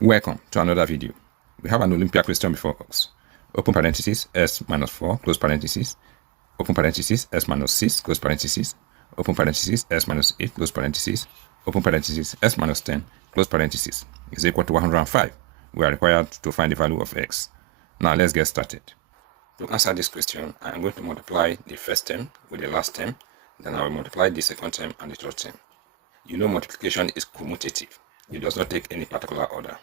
Welcome to another video. We have an Olympiad question before us. Open parenthesis, s minus 4, close parenthesis, open parenthesis, s minus 6, close parenthesis, open parenthesis, s minus 8, close parenthesis, open parenthesis, s minus 10, close parenthesis, is equal to 105. We are required to find the value of x. Now let's get started. To answer this question, I am going to multiply the first term with the last term, then I will multiply the second term and the third term. You know multiplication is commutative. It does not take any particular order.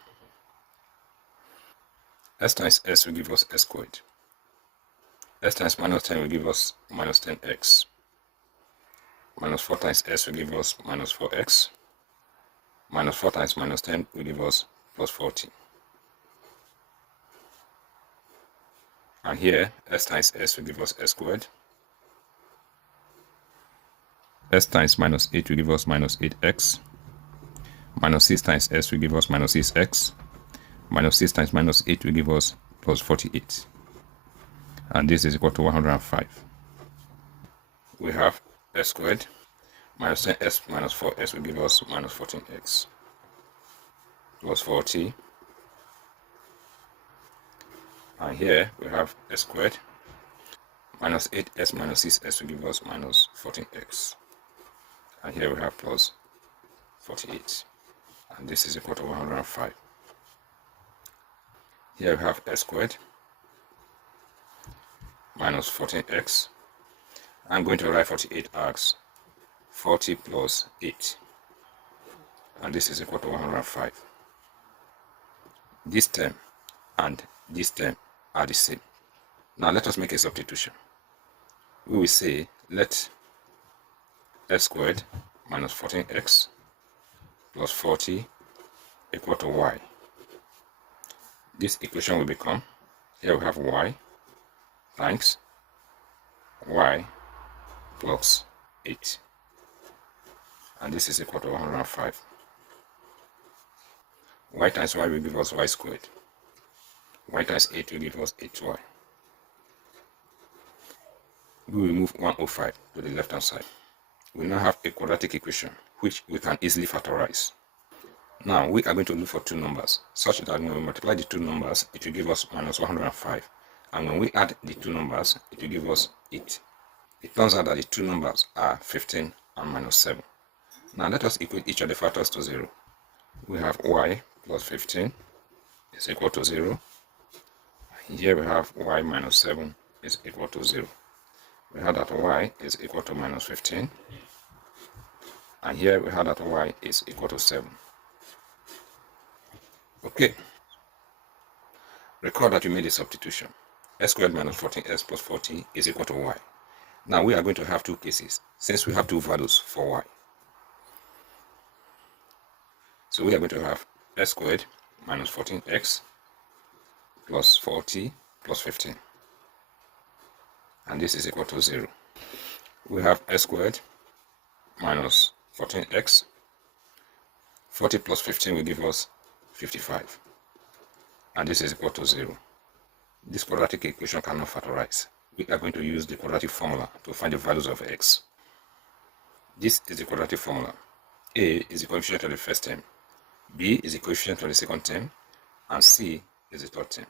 S times s will give us s squared. S times minus 10 will give us minus 10x. Minus 4 times s will give us minus 4x. Minus 4 times minus 10 will give us plus 40. And here, s times s will give us s squared. S times minus 8 will give us minus 8x. Minus 6 times s will give us minus 6x. Minus 6 times minus 8 will give us plus 48. And this is equal to 105. We have s squared minus 10s minus 4s will give us minus 14x plus 40. And here we have s squared minus 8s minus 6s will give us minus 14x. And here we have plus 48. And this is equal to 105. Here we have s squared minus 14x. I'm going to write 48 as 40 plus 8. And this is equal to 105. This term and this term are the same. Now let us make a substitution. We will say let s squared minus 14x plus 40 equal to y. This equation will become, here we have y times y plus 8. And this is equal to 105. Y times y will give us y squared. Y times 8 will give us 8y. We will move 105 to the left hand side. We now have a quadratic equation which we can easily factorize. Now we are going to look for two numbers such that when we multiply the two numbers, it will give us minus 105. And when we add the two numbers, it will give us 8. It turns out that the two numbers are 15 and minus 7. Now let us equate each of the factors to 0. We have y plus 15 is equal to 0. Here we have y minus 7 is equal to 0. We have that y is equal to minus 15. And here we have that y is equal to 7. Okay. Recall that you made a substitution. S squared minus 14s plus 40 is equal to y. Now we are going to have two cases since we have two values for y. So we are going to have s squared minus 14x plus 40 plus 15. And this is equal to 0. We have s squared minus 14x. 40 plus 15 will give us 55. And this is equal to 0. This quadratic equation cannot factorize. We are going to use the quadratic formula to find the values of x. This is the quadratic formula. A is the coefficient of the first term, B is the coefficient of the second term, and C is the third term.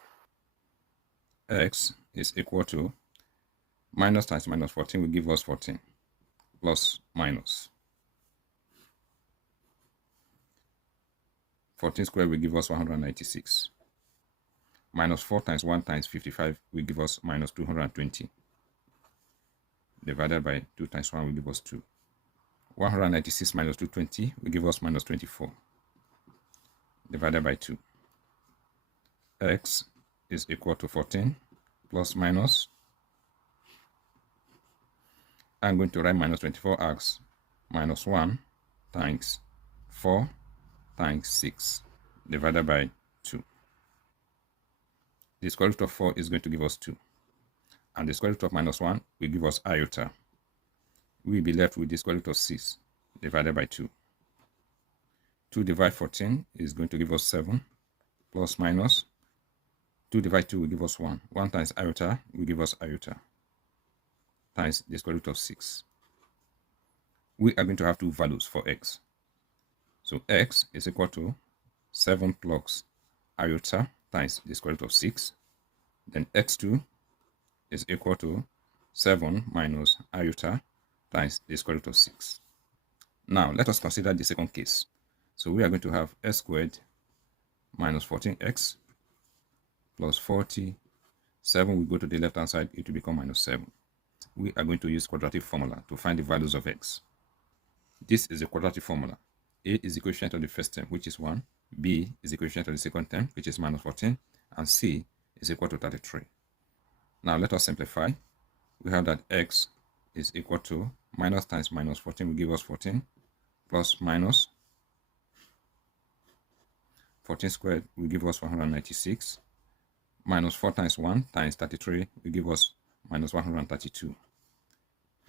X is equal to minus times minus 14 will give us 14 plus minus 14 squared will give us 196. Minus 4 times 1 times 55 will give us minus 220. Divided by 2 times 1 will give us 2. 196 minus 220 will give us minus 24. Divided by 2. X is equal to 14 plus minus. I'm going to write minus 24 as minus 1 times 4 times 6 divided by 2. The square root of 4 is going to give us 2. And the square root of minus 1 will give us iota. We will be left with the square root of 6 divided by 2. 2 divided 14 is going to give us 7 plus minus 2 divided 2 will give us 1. 1 times iota will give us iota times the square root of 6. We are going to have two values for x. So x is equal to 7 plus iota times the square root of 6. Then x2 is equal to 7 minus iota times the square root of 6. Now, let us consider the second case. So we are going to have x squared minus 14x plus 40. 7 will go to the left-hand side, it will become minus 7. We are going to use quadratic formula to find the values of x. This is a quadratic formula. A is the coefficient of the first term, which is 1. B is the coefficient of the second term, which is minus 14. And C is equal to 33. Now let us simplify. We have that x is equal to minus times minus 14 will give us 14, plus minus 14 squared will give us 196, minus 4 times 1 times 33 will give us minus 132,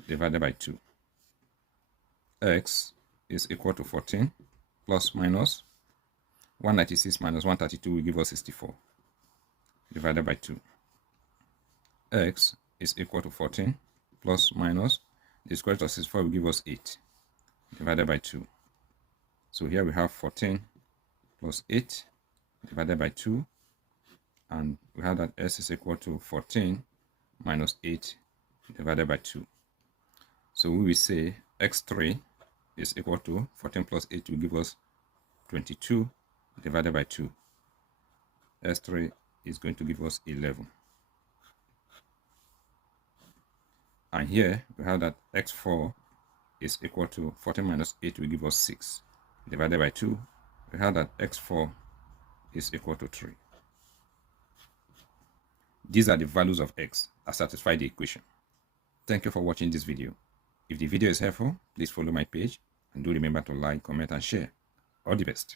divided by 2. X is equal to 14 plus minus 196 minus 132 will give us 64, divided by 2. X is equal to 14 plus minus the square root of 64 will give us 8, divided by 2. So here we have 14 plus 8 divided by 2, and we have that s is equal to 14 minus 8 divided by 2. So we will say x3 is equal to 14 plus 8 will give us 22 divided by 2. S3 is going to give us 11. And here we have that x4 is equal to 14 minus 8 will give us 6 divided by 2. We have that x4 is equal to 3. These are the values of x that satisfy the equation. Thank you for watching this video. If the video is helpful, please follow my page and do remember to like, comment and share. All the best.